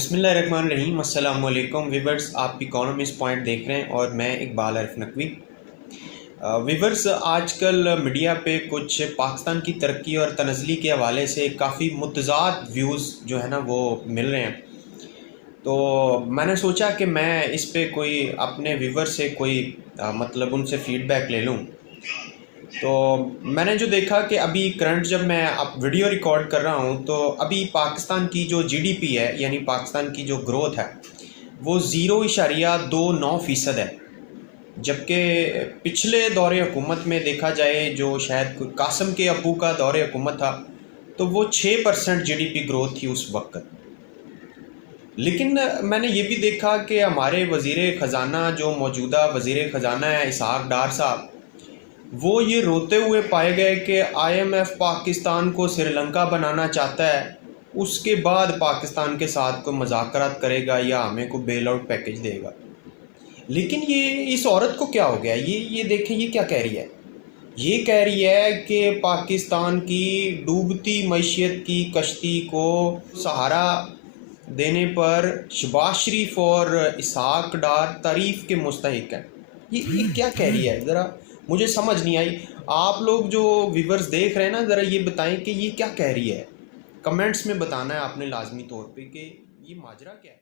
बिस्मिल्लाहिर्रहमानिर्रहीम। अस्सलाम वालेकुम व्यूवर्स, आप इकोनॉमिस्ट पॉइंट देख रहे हैं और मैं इकबाल आरिफ नकवी। व्यूवर्स, आजकल मीडिया पे कुछ पाकिस्तान की तरक्की और तनज़ली के हवाले से काफ़ी मुतज़ाद व्यूज़ जो है ना वो मिल रहे हैं। तो मैंने सोचा कि मैं इस पे कोई अपने व्यूवर से कोई मतलब उनसे फ़ीडबैक ले लूँ। तो मैंने जो देखा कि अभी करंट जब मैं अब वीडियो रिकॉर्ड कर रहा हूँ तो अभी पाकिस्तान की जो जीडीपी है, यानी पाकिस्तान की जो ग्रोथ है, वो 0.29% है। जबकि पिछले दौरे हुकूमत में देखा जाए, जो शायद कासिम के अब्बू का दौरे हुकूमत था, तो वो 6% जीडीपी ग्रोथ थी उस वक्त। लेकिन मैंने ये भी देखा कि हमारे वज़ीर ख़जाना, जो मौजूदा वज़ीर ख़जाना है इसहाक डार साहब, वो ये रोते हुए पाए गए कि आईएमएफ पाकिस्तान को श्रीलंका बनाना चाहता है, उसके बाद पाकिस्तान के साथ कोई मुज़ाकरात करेगा या हमें को बेल आउट पैकेज देगा। लेकिन ये इस औरत को क्या हो गया? ये देखें, ये क्या कह रही है? ये कह रही है कि पाकिस्तान की डूबती मईशत की कश्ती को सहारा देने पर शहबाज शरीफ और इसहाक डार तारीफ़ के मुस्तहिक हैं। ये क्या कह रही है? ज़रा मुझे समझ नहीं आई। आप लोग जो व्यूवर्स देख रहे हैं ना, ज़रा ये बताएं कि ये क्या कह रही है। कमेंट्स में बताना है आपने लाजमी तौर पे कि ये माजरा क्या है।